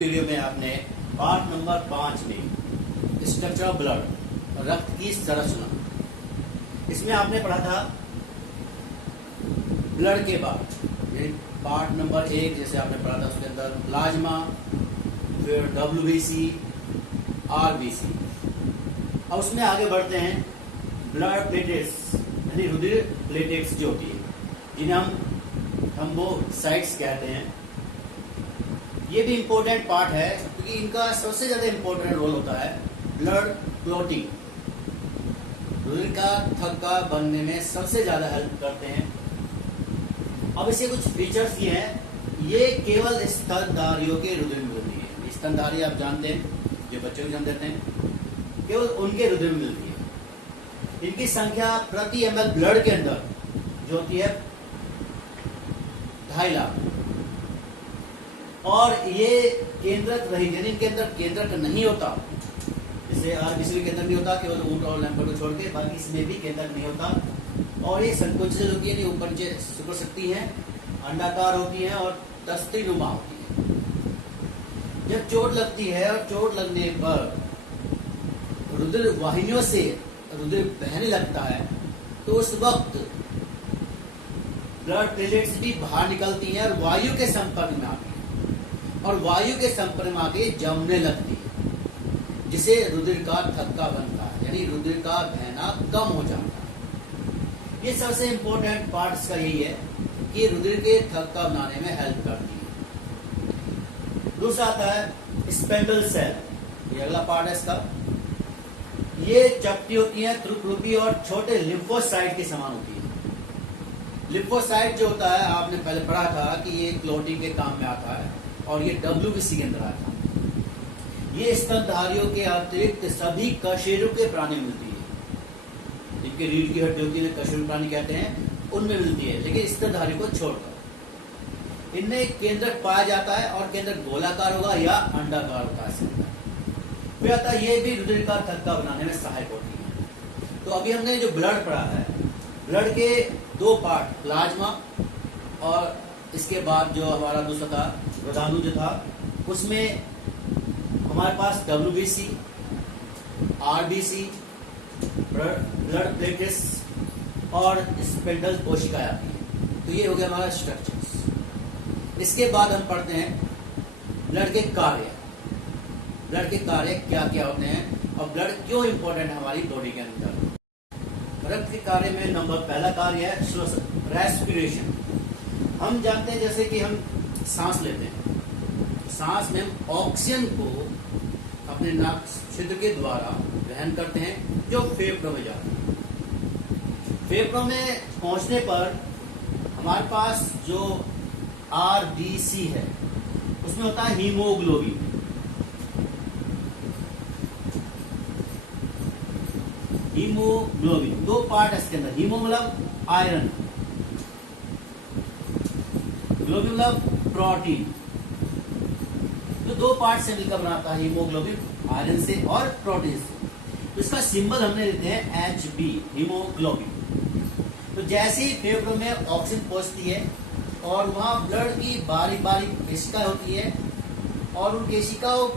Video में आपने part number 5 में स्ट्रक्चर ऑफ ब्लड, रक्त की संरचना, इसमें आपने पढ़ा था ब्लड के बाद पार्ट नंबर 1 जैसे आपने पढ़ा था उसके अंदर प्लाज्मा, फिर WBC, RBC। अब उसमें आगे बढ़ते हैं ब्लड प्लेटेट्स यानी रुधिर प्लेटेट्स जो होती है, जिन्हें हम थ्रोम्बोसाइट्स कहते हैं। ये भी इम्पोर्टेंट पार्ट है क्योंकि इनका सबसे ज्यादा इम्पोर्टेंट रोल होता है ब्लड क्लॉटिंग, रुधिर का थक्का बनने में सबसे ज्यादा हेल्प करते हैं। अब इसके कुछ फीचर्स ये हैं, ये केवल स्तनधारियों के रुधिर में मिलती है। स्तनधारी आप जानते हैं, जो बच्चों को जन्म देते हैं, केवल उनके रुधिर में मिलती है। इनकी संख्या प्रति ml ब्लड के अंदर जो होती है 2.5 लाख, और ये केंद्रक रहित यानी इनके अंदर केंद्रक नहीं होता, जैसे RBC के अंदर नहीं होता, केवल ऊंट और लैंपर को छोड़ के, बाकी इसमें भी केंद्रक नहीं होता। और ये संकुचित होती है, ऊपर नीचे सिकुड़ सकती है, अंडाकार होती है और तस्ती नुमा होती है। जब चोट लगती है और चोट लगने पर रुधिर वाहिनियों से रुधिर बहने लगता है, तो उस वक्त ब्लड प्लेटेट्स भी बाहर निकलती हैं और वायु के संपर्क में आती है, और वायु के संपर्क में आके जमने लगती है, जिसे रुधिर का थक्का बनता है, यानी रुधिर का बहना कम हो जाता है। ये सबसे इंपॉर्टेंट पार्ट इसका यही है कि रुधिर के थक्का बनाने में हेल्प करती है। दूसरा आता है स्पेंडल सेल, ये अगला पार्ट है इसका। ये चपटी होती है, त्रुपरूपी और छोटे लिम्फोसाइट के समान होती है। लिम्फोसाइट जो होता है, आपने पहले पढ़ा था कि ये क्लॉटिंग के काम में आता है, और ये WBC के अंदर आता है। ये स्तनधारियों के अतिरिक्त सभी कशेरुकीय प्राणी मिलती है। जिनके रीढ़ की हड्डी होती है, कशेरुकीय प्राणी कहते हैं, उनमें मिलती है, लेकिन स्तनधारी को छोड़कर। इनमें केंद्रक पाया जाता है, और केंद्रक गोलाकार होगा या अंडाकार होता है। फिर आता है ये भी रुधिर का थक्का बनाने में सहायक होती है। तो अभी हमने जो ब्लड पढ़ा है, ब्लड के 2 पार्ट, प्लाज्मा और इसके बाद जो हमारा दूसरा था रोधाणु जो था, उसमें हमारे पास WBC, RBC, ब्लड प्लेटेट्स और स्पेंडल कोशिकाएं आती है। तो ये हो गया हमारा स्ट्रक्चर्स। इसके बाद हम पढ़ते हैं ब्लड के कार्य। ब्लड के कार्य क्या क्या होते हैं और ब्लड क्यों इंपॉर्टेंट है हमारी बॉडी के अंदर। रक्त के कार्य में पहला कार्य है श्वसन, रेस्पिरेशन। हम जानते हैं जैसे कि हम सांस लेते हैं, सांस में हम ऑक्सीजन को अपने नाक छिद्र के द्वारा वहन करते हैं, जो फेफड़ों में जाता है। फेफड़ों में पहुंचने पर हमारे पास जो RBC है, उसमें होता है हीमोग्लोबिन। हीमोग्लोबिन 2 पार्ट है इसके अंदर। हीमो मतलब आयरन, ग्लोबिन मतलब प्रोटीन। तो 2 पार्ट से मिलकर बनाता है हीमोग्लोबिन, आयरन से और प्रोटीन से। तो इसका सिंबल हमने लेते हैं HB, हीमोग्लोबिन। तो जैसे ही फेफड़ों में ऑक्सीजन पहुंचती है और वहां ब्लड की बारीक बारीक केशिका होती है, और उन केशिकाओं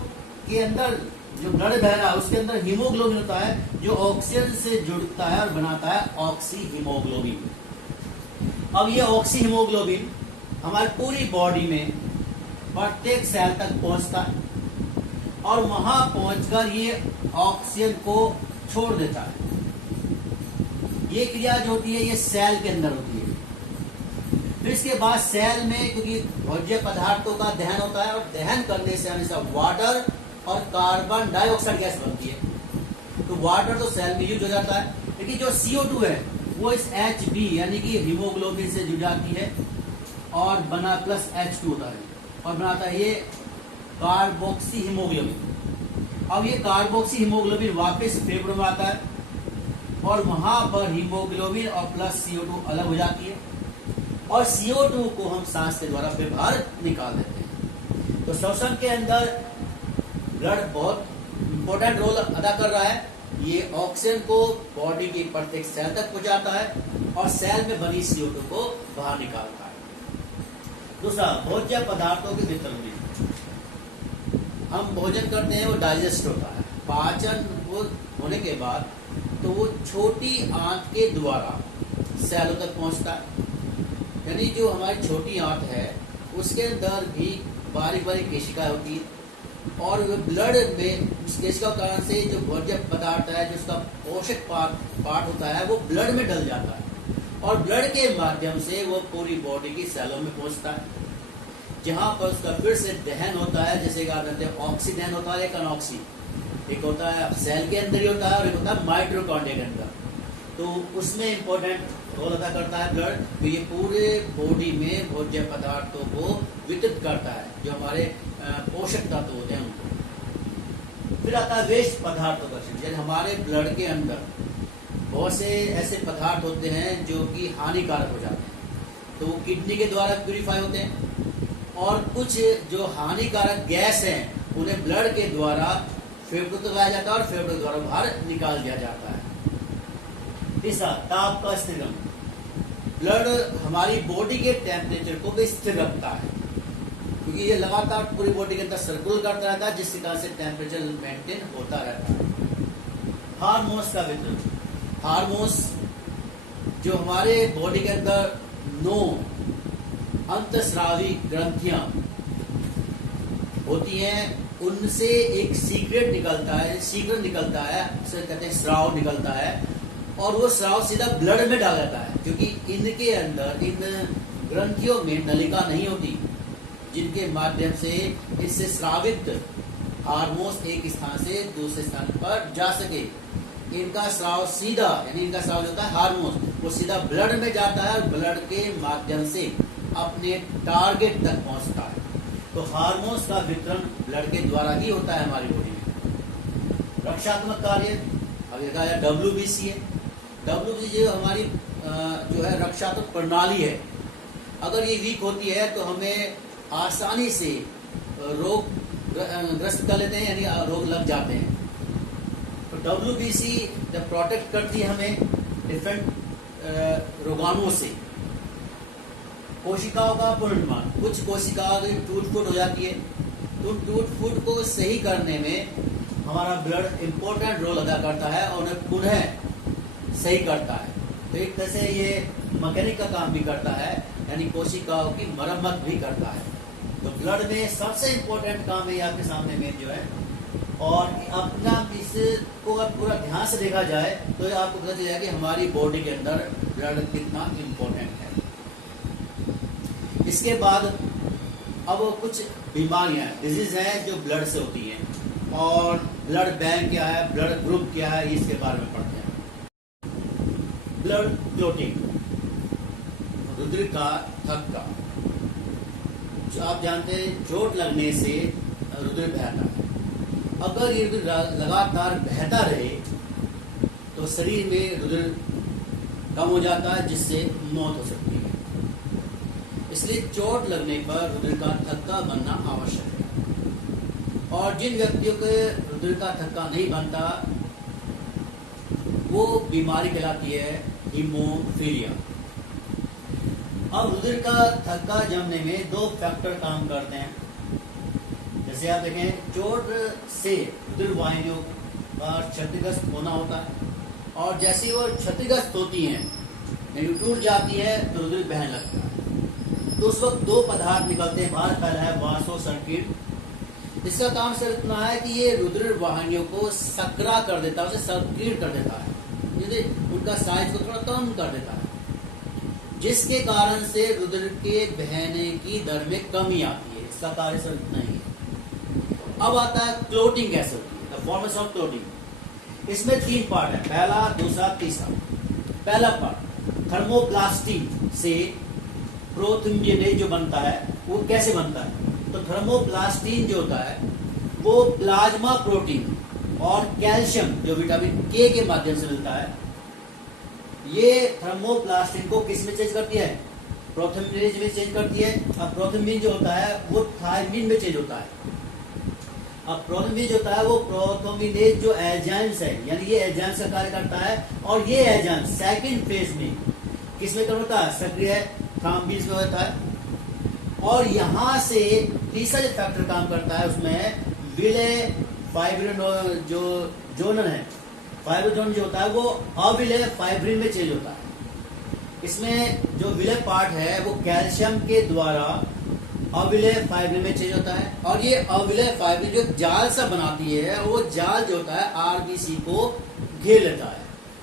के अंदर जो ब्लड बह रहा है उसके अंदर हीमोग्लोबिन होता है, जो ऑक्सीजन से जुड़ता है और बनाता है ऑक्सी हीमोग्लोबिन। अब ये ऑक्सी हीमोग्लोबिन हमारी पूरी बॉडी में प्रत्येक सेल तक पहुंचता है, और वहां पहुंचकर ये ऑक्सीजन को छोड़ देता है। ये क्रिया जो होती है ये सेल के अंदर होती है। फिर इसके बाद सेल में, क्योंकि भोज्य पदार्थों का दहन होता है, और दहन करने से हमेशा वाटर और कार्बन डाइऑक्साइड गैस बनती है। तो वाटर तो सेल में यूज हो जाता है, लेकिन जो CO2 है वो इस HB यानी कि हीमोग्लोबिन से जुड़ जाती है, और बना प्लस H2 होता है, और बनाता है ये कार्बोक्सी हीमोग्लोबिन। अब ये कार्बोक्सी हीमोग्लोबिन वापस फेफड़ों में आता है, और वहां पर हीमोग्लोबिन और प्लस CO2 अलग हो जाती है, और CO2 को हम सांस के द्वारा फिर बाहर निकाल देते हैं। तो श्वसन के अंदर ब्लड बहुत इंपॉर्टेंट रोल अदा कर रहा है। ये ऑक्सीजन को बॉडी के प्रत्येक सेल तक पहुंचाता है, और सेल में बनी CO2 को बाहर निकालता है। दूसरा, भोज्य पदार्थों के वितरण में हम भोजन करते हैं वो डाइजेस्ट होता है, पाचन वो होने के बाद तो वो छोटी आंत के द्वारा सेलों तक पहुंचता है। यानी जो हमारी छोटी आंत है उसके अंदर भी बारीक बारीक केशिका होती है और ब्लड में उस केशिका के कारण से जो भोज्य पदार्थ है, जो उसका पोषक पार्ट होता है, वो ब्लड में डल जाता है और ब्लड के माध्यम से वो पूरी बॉडी की सेलों में पहुंचता है, जहां पर उसका फिर से दहन होता है। जैसे कि आप जानते हैं ऑक्सीदहन होता है, एक अनऑक्सी, एक होता है सेल के अंदर ही होता है और एक होता है माइटोकॉन्ड्रिया के अंदर। तो उसमें इंपॉर्टेंट रोल अदा करता है ब्लड, तो ये पूरे बॉडी में भोज्य पदार्थों को वितरित करता है, जो हमारे पोषक तत्व होते हैं उनको। फिर आता है वेस्ट पदार्थों का शिक्षण, यानी हमारे ब्लड के अंदर बहुत से ऐसे पदार्थ होते हैं जो कि हानिकारक हो जाते हैं, तो वो किडनी के द्वारा प्यूरिफाई होते हैं और कुछ जो हानिकारक गैस हैं उन्हें ब्लड के द्वारा फेफड़ों तक लाया जाता है और फेफड़ों के द्वारा बाहर निकाल दिया जाता है। तीसरा, ताप का स्थिरम, ब्लड हमारी बॉडी के टेम्परेचर को भी स्थिर रखता है, क्योंकि ये लगातार पूरी बॉडी के अंदर सर्कुलर करता रहता है, जिसके कारण से टेम्परेचर मेंटेन होता रहता है। हार्मोन्स का वितरण, हार्मोन्स जो हमारे बॉडी के अंदर 9 अंतस्रावी ग्रंथियां होती हैं, उनसे एक सीक्रेट निकलता है, उसे कहते हैं स्राव निकलता है और वो स्राव सीधा ब्लड में डाल जाता है, क्योंकि इनके अंदर इन ग्रंथियों में नलिका नहीं होती जिनके माध्यम से इससे स्रावित हार्मोन्स एक स्थान से दूसरे स्थान पर जा सके। इनका स्राव सीधा, यानी इनका स्राव जो होता है हार्मोन्स, वो सीधा ब्लड में जाता है और ब्लड के माध्यम से अपने टारगेट तक पहुंचता है। तो हार्मोन्स का वितरण ब्लड के द्वारा ही होता है हमारी बॉडी में। रक्षात्मक कार्य, अब देखा जाए WBC है, WBC जो हमारी जो है रक्षात्मक प्रणाली है, अगर ये वीक होती है तो हमें आसानी से रोग ग्रस्त कर लेते हैं, यानी रोग लग जाते हैं। तो WBC जब प्रोटेक्ट करती है हमें डिफरेंट रोगाणुओं से। कोशिकाओं का पुनर्निर्माण, कुछ कोशिकाओं की टूट फूट हो जाती है, तो टूट फूट को सही करने में हमारा ब्लड इंपॉर्टेंट रोल अदा करता है और उन्हें पुनः सही करता है। तो एक तरह से ये मैकेनिक का काम भी करता है, यानी कोशिकाओं की मरम्मत भी करता है। तो ब्लड में सबसे इंपॉर्टेंट काम है आपके सामने में जो है, और अपना इसको अगर पूरा ध्यान से देखा जाए तो आपको पता चल जाएगा कि हमारी बॉडी के अंदर ब्लड कितना इंपॉर्टेंट है। इसके बाद अब कुछ बीमारियां, डिजीज हैं जो ब्लड से होती हैं, और ब्लड बैंक क्या है, ब्लड ग्रुप क्या है, इसके बारे में पढ़ते हैं। ब्लड क्लोटिंग, रुधिर का थक्का, जो आप जानते हैं चोट लगने से रुधिर बहता है। अगर ये रुधिर लगातार बहता रहे तो शरीर में रुधिर कम हो जाता है, जिससे मौत हो सकती है। इसलिए चोट लगने पर रुधिर का थक्का बनना आवश्यक है, और जिन व्यक्तियों के रुधिर का थक्का नहीं बनता वो बीमारी कहलाती है हीमोफीलिया। अब रुधिर का थक्का जमने में 2 फैक्टर काम करते हैं। जैसे आप देखें, चोट से रुधिर वाहिनियों का क्षतिग्रस्त होना होता है, और जैसे वो क्षतिग्रस्त होती हैं, यानी टूट जाती है, तो रुधिर बहने लगता है। तो उस वक्त 2 पदार्थ निकलते हैं बाहर, पहला है वासोसर्किट। इसका काम सिर्फ इतना है कि ये रुधिर वाहिनियों को सकरा कर देता है, उसे संकीर्ण कर देता है, उनका साइज को थोड़ा कम कर देता है, जिसके कारण से रुधिर के बहने की दर में कमी आती है। इसका कार्य सिर्फ इतना ही है। अब आता है क्लोटिंग कैसे होती है, द फॉर्मेशन ऑफ क्लोटिंग। इसमें 3 पार्ट है, पहला, दूसरा, तीसरा। पहला पार्ट, थर्मोप्लास्टिन से प्रोथ्रोम्बिनेज जो बनता है वो कैसे बनता है, तो थर्मोप्लास्टिन जो होता है वो प्लाज्मा प्रोटीन और कैल्शियम जो विटामिन के माध्यम से मिलता है, ये थर्मोप्लास्टिन को किस में चेंज करती है, प्रोथ्रोम्बिनेज में चेंज करती है। अब प्रोथ्रोम्बिन जो होता है वो थायमिन में चेंज होता है। अब प्रोथ्रोम्बिन जो होता है वो प्रोथ्रोम्बिनेज जो एंजाइम्स है, यानी ये एंजाइम्स का कार्य करता है, और ये एंजाइम सेकंड फेज में किस में होता है, सक्रिय थ्रोम्बिन में होता है। और यहां से तीसरा जो फैक्टर काम करता है उसमें विलय फाइब्रिनो जो जोनन है, फाइब्रोजोन जो होता है वो अविलय फाइब्रिन में चेंज होता है। इसमें जो विलय पार्ट है वो कैल्शियम के द्वारा अविलय फाइब्रिन में चेंज होता है, और ये अविलय फाइब्रिन जो जाल सा बनाती है वो जाल जो होता है आरबीसी को घेर लेता है,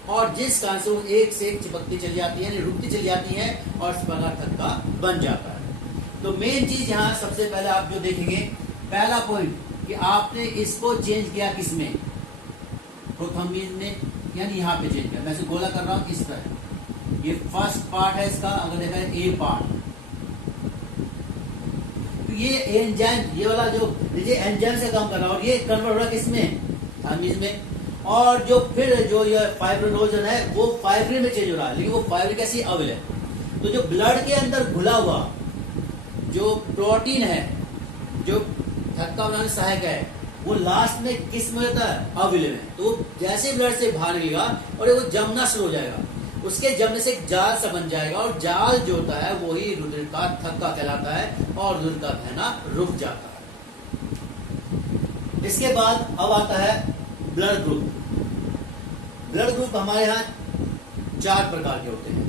और जिस कारण से वो एक से एक चिपकती चली जाती है, रुकती चली जाती है, और इस प्रकार थक्का बन जाता है। तो मेन चीज यहाँ सबसे पहले आप जो देखेंगे, पहला पॉइंट कि आपने इसको चेंज किया किसमें, प्रोथम्बिन में, यानी यहाँ पे चेंज किया। मैं इसे गोला कर रहा हूँ इस तरह, ये फर्स्ट पार्ट है इसका, अगर देखा है ए पार्ट, तो ये एंजाइम, ये वाला जो देखिए एंजाइम से काम कर रहा है, और ये कन्वर्ट हो रहा है किसमें, थायमिन में, और जो फिर जो ये फाइब्रिनोजन है वो फाइब्रिन में चेंज हो रहा है, लेकिन वो फाइब्रिन कैसी अविलय। तो जो ब्लड के अंदर घुला हुआ जो प्रोटीन है जो थक्का बनाने सहायक है, वो लास्ट में किस में होता है, अविलय में। तो जैसे ब्लड से बाहर निकलेगा और वो जमना शुरू हो जाएगा, उसके जमने से एक जाल सा बन जाएगा, और जाल जो होता है वही रुधिर का थक्का कहलाता है, और रुधिर का बहना रुक जाता है। इसके बाद अब आता है ब्लड ग्रुप। ब्लड ग्रुप हमारे यहाँ 4 प्रकार के होते हैं।